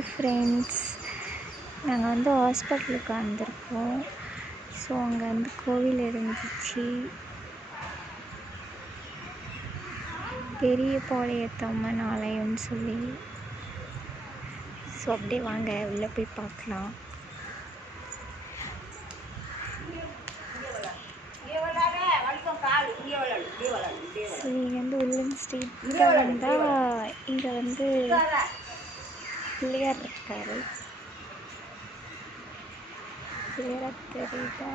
Hi friends நாங்கள் வந்து ஹாஸ்பிட்டலுக்கு வந்திருக்கோம். ஸோ அங்கே வந்து கோவில் இருந்துச்சு. பெரிய பாளையத்தம்மன் ஆலயம்னு சொல்லி. ஸோ அப்படியே வாங்க உள்ளே போய் பார்க்கலாம். ஸோ இங்கே வந்து உள்ளன் ஸ்ட்ரீட் வந்தால் இங்கே வந்து பிள்ளையார் இருக்காரு பிள்ளையார் தெரியுதா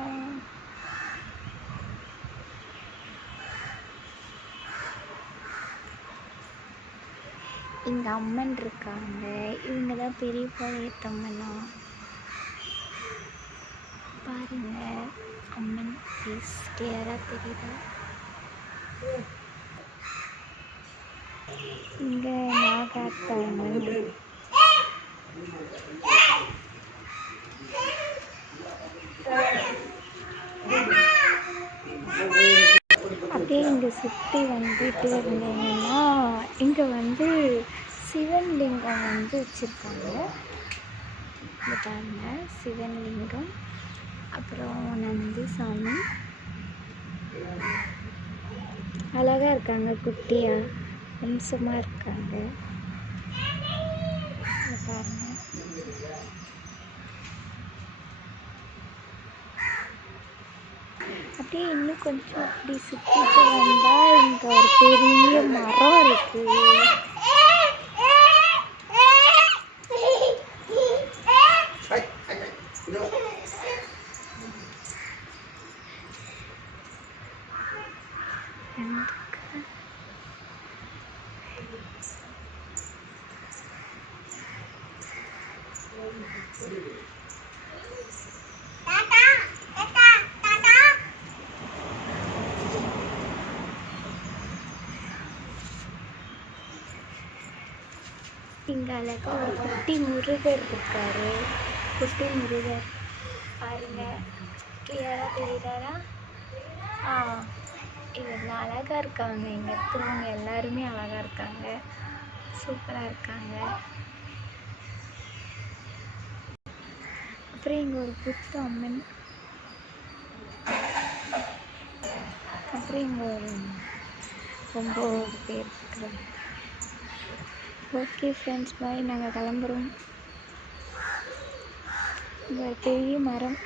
இங்கே அம்மன் இருக்காங்க. இவங்க தான் பெரிய பாளையத்தம்மனா பாருங்க அம்மன் ஃபேஸ் கிளியராக தெரியுதா? இங்கே நாகாத்தம்மன் அப்படியே இங்கே சுற்றி வந்துட்டு இருந்தீங்கன்னா இங்கே வந்து சிவன் லிங்கம் வந்து வச்சுருக்காங்க. இங்க பாருங்க சிவன் லிங்கம் அப்புறம் நந்தி சாமி அழகாக இருக்காங்க குட்டியாக அம்சமாக இருக்காங்க. பாருங்க. அப்படியே இன்னும் கொஞ்சம் அப்படி சுற்றிட்டு வந்தால் இங்கே ஒரு பெரிய மரம் இருக்குது இங்கே அழகாக ஒரு குட்டி முருகர் இருக்காரு. குட்டி முருகர். பாருங்க. கிளியராக தெரியுதாரா ஆ. இவங்க அழகாக இருக்காங்க. இங்கே இருக்கிறவங்க எல்லாருமே அழகாக இருக்காங்க. சூப்பராக இருக்காங்க. அப்புறம் இங்கே ஒரு புத்த அம்மன். அப்புறம் இங்கே ஒரு ரொம்ப பேர் இருக்கிறாங்க ஓகே ஃப்ரெண்ட்ஸ் பாய் நாங்கள் கிளம்புறோம். பெரிய மரம்.